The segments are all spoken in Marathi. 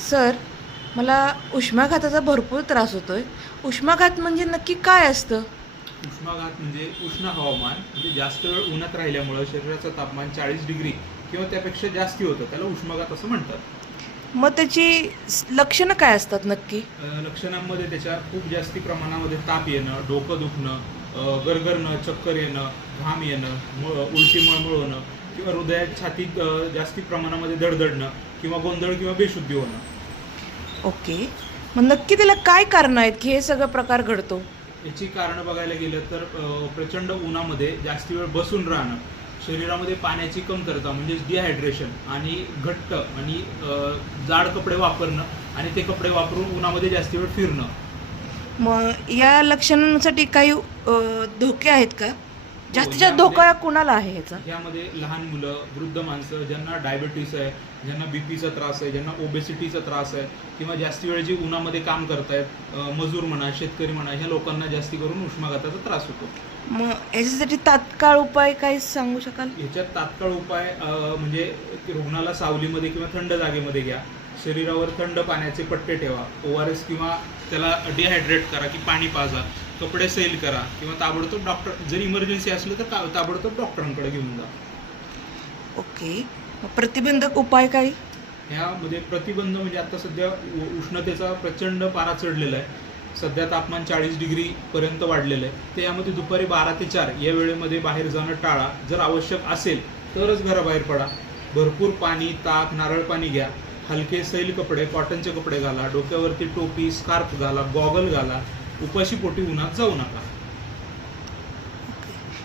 सर, मला उष्माघाताचा भरपूर त्रास होतोय. उष्माघात म्हणजे नक्की काय असतं? उष्माघात म्हणजे उष्ण हवामान, म्हणजे जास्त वेळ उन्हात राहिल्यामुळं शरीराचं तापमान 40 डिग्री किंवा त्यापेक्षा जास्ती होतं, त्याला उष्माघात असं म्हणतात. मग त्याची लक्षणं काय असतात नक्की? लक्षणांमध्ये त्याच्या खूप जास्ती प्रमाणामध्ये ताप येणं, डोकं दुखणं, गरगरणं, चक्कर येणं, घाम येणं, उलटी मळमळ होणं किंवा हृदयात छातीत जास्ती प्रमाणामध्ये धडधडणं किंवा गोंधळ किंवा बेशुद्धी होणं. ओके. मग नक्की त्याला काय कारणं आहेत की हे सगळं प्रकार घडतो? याची कारणं बघायला गेलं तर प्रचंड उन्हामध्ये जास्त वेळ बसून राहणं, शरीरामध्ये पाण्याची कमतरता म्हणजेच डिहायड्रेशन आणि घट्ट आणि जाड कपडे वापरणं आणि ते कपडे वापरून उन्हामध्ये जास्त वेळ फिरणं. मग या लक्षणांसाठी काही धोके आहेत का? जास्तीत जास्त धोका कुणाला आहे ह्याचा? यामध्ये लहान मुलं, वृद्ध माणसं, ज्यांना डायबिटीस आहे, ज्यांना बीपीचा त्रास आहे, ज्यांना ओबेसिटीचा त्रास आहे किंवा जास्ती वेळ जी उन्हामध्ये काम करतायत, मजूर म्हणा, शेतकरी म्हणा, ह्या लोकांना जास्ती करून उष्माघाताचा त्रास होतो. मग याच्यासाठी तात्काळ उपाय काही सांगू शकाल? ह्याच्यात तात्काळ उपाय म्हणजे रुग्णाला सावलीमध्ये किंवा थंड जागेमध्ये घ्या, शरीरावर थंड पाण्याचे पट्टे ठेवा, ORS किंवा त्याला डिहायड्रेट करा की पाणी पाजा, कपडे सैल करा किंवा ताबडतोब डॉक्टर, जर इमर्जन्सी असलं तर ताबडतोब डॉक्टरांकडे घेऊन जा. ओके. मग प्रतिबंधक उपाय काही? ह्यामध्ये प्रतिबंध म्हणजे आता सध्या उष्णतेचा प्रचंड पारा चढलेला आहे. सध्या तापमान 40 डिग्रीपर्यंत वाढलेलं आहे. तर यामध्ये दुपारी 12 ते 4 या वेळेमध्ये बाहेर जाणं टाळा. जर आवश्यक असेल तरच घराबाहेर पडा. भरपूर पाणी, ताक, नारळ पाणी घ्या. हलके सैल कपडे, कॉटनचे कपडे घाला. डोक्यावरती टोपी, स्कार्फ घाला, गॉगल घाला. उपाशी पोटी उन्हात जाऊ नका.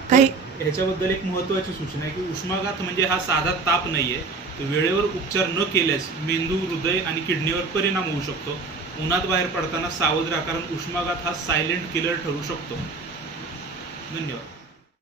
काही ह्याच्याबद्दल एक महत्त्वाची सूचना आहे की उष्माघात म्हणजे हा साधा ताप नाहीये. वेळेवर उपचार न केल्यास मेंदू, हृदय आणि किडनीवर परिणाम होऊ शकतो. उन्हात बाहेर पडताना सावध राहा, कारण उष्माघात हा सायलेंट किलर ठरू शकतो. धन्यवाद.